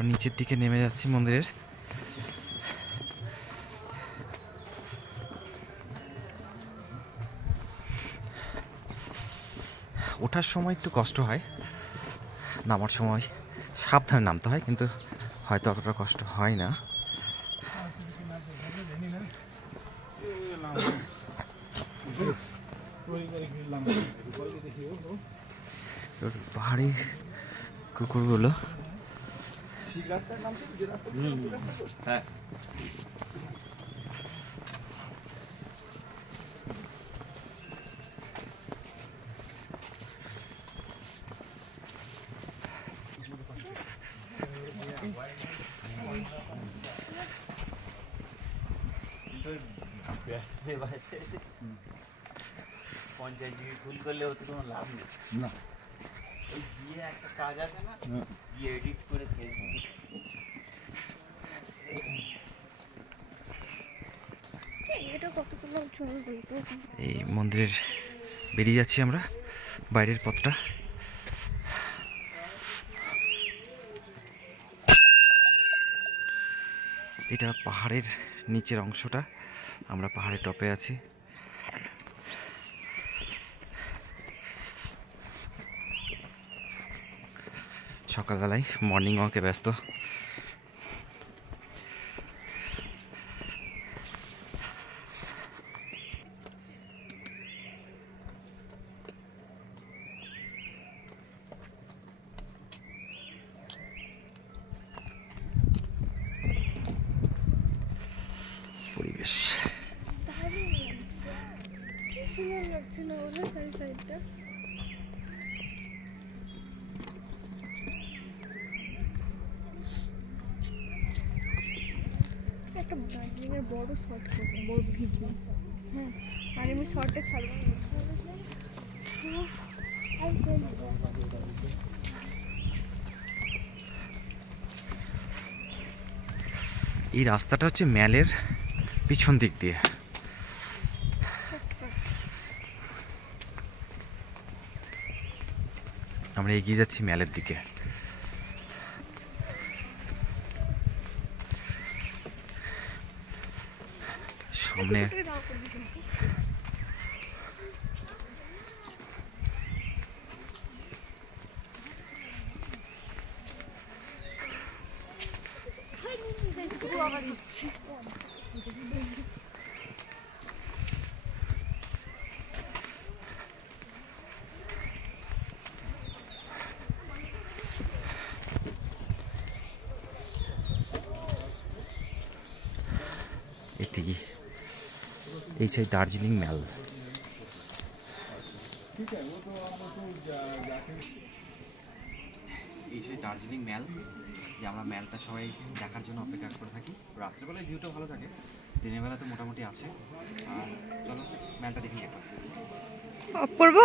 আমরা নিচের দিকে নেমে যাচ্ছি মন্দিরের। ওঠার সময় একটু কষ্ট হয়, নামার সময় সাবধানে নামতে হয়, কিন্তু হয়তো অতটা কষ্ট হয় না। পাহাড়ি কুকুরগুলো হ্যাঁ পঞ্চায়েত ফুল করলে হতে কোনো লাভ নেই না। ওই গিয়ে একটা কাজ আছে না, গিয়ে এডিট করে ফেসবুকে। এই মন্দিরের বেরিয়ে যাচ্ছি আমরা, বাইরের পথটা। এটা পাহাড়ের নিচের অংশটা, আমরা পাহাড়ের টপে আছি। সকালবেলায় মর্নিং ওয়াকে ব্যস্ত। পরিবেশ একটা দার্জিলিংয়ের বড় শর্ট করবো, বড় ভিডিও। হ্যাঁ, আর আমি শর্টে ছাড়বো। এই রাস্তাটা হচ্ছে ম্যালের পিছন দিক দিয়ে। আমরা এগিয়ে যাচ্ছি ম্যালের দিকে। সামনে এটি এই সেই দার্জিলিং ম্যাল। এই সেই দার্জিলিং ম্যাল, যে আমরা ম্যালটা সবাই দেখার জন্য অপেক্ষা করে থাকি। রাত্রেবেলায় ভিউটা ভালো থাকে, দিনের বেলা তো মোটামুটি আছে। আর চলো ম্যালটা দেখি একবার। অফ করবো?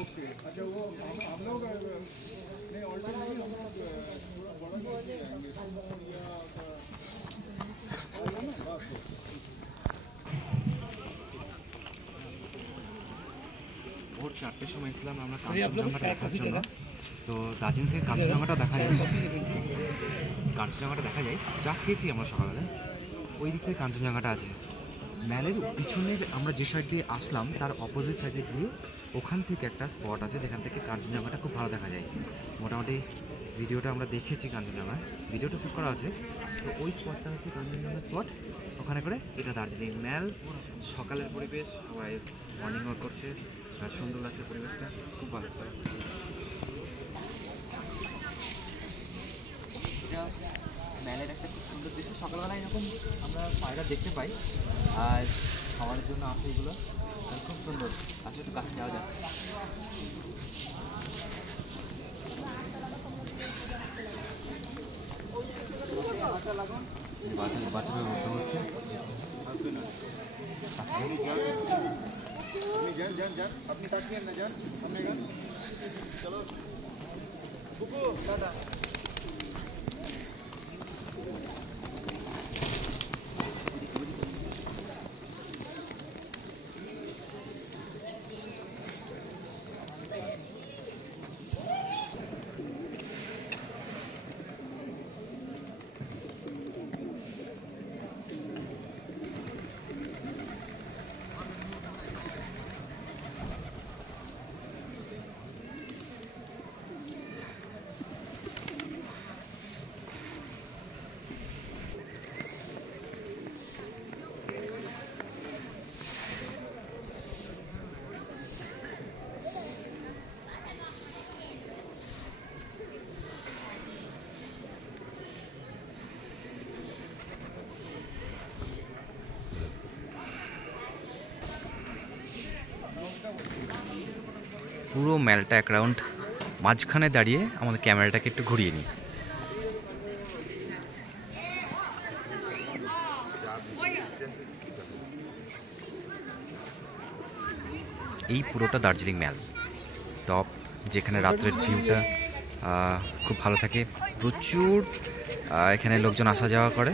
ओके, अच्छा वो हम लोग नहीं ऑलरेडी हम लोग बड़ा जाएंगे ভোর 4টের সময় এসেছিলাম আমরা কাঞ্চনজঙ্ঘাটা দেখার জন্য। তো দার্জিলিং থেকে কাঞ্চনজঙ্ঘাটা দেখা যায়, কাঞ্চনজঙ্ঘাটা দেখা যায়। চা খেয়েছি আমরা সকালবেলা, ওই দিক থেকে কাঞ্চনজঙ্ঘাটা আছে। ম্যালের পিছনের আমরা যে সাইড দিয়ে আসলাম তার অপোজিট সাইডে গিয়ে ওখান থেকে একটা স্পট আছে যেখান থেকে কাঞ্চনজঙ্ঘাটা খুব ভালো দেখা যায়। মোটামুটি ভিডিওটা আমরা দেখেছি, কাঞ্চনজঙ্ঘা ভিডিওটা শ্যুট করা আছে। তো ওই স্পটটা হচ্ছে কাঞ্চনজঙ্ঘা স্পট। ওখানে করে এটা দার্জিলিং ম্যাল। সকালের পরিবেশ, সবাই মর্নিং ওয়াক করছে, আর সুন্দর লাগছে পরিবেশটা, খুব ভালো লাগছে। এটা ম্যালের একটা খুব সুন্দর দৃশ্য। সকালবেলা এরকম আমরা পায়রা দেখতে পাই, আর খাওয়ার জন্য আসে এগুলো, খুব সুন্দর। আসলে একটু কাছে যাওয়া যায়। বাচ্চারা উঠতে হচ্ছে। अपनी ताकि न जान चलो टाटा। পুরো মেলটা এক রাউন্ড মাঝখানে দাঁড়িয়ে আমাদের ক্যামেরাটাকে একটু ঘুরিয়ে নিই। এই পুরোটা দার্জিলিং মেল টপ, যেখানে রাত্রের ভিউটা খুব ভালো থাকে। প্রচুর এখানে লোকজন আসা যাওয়া করে।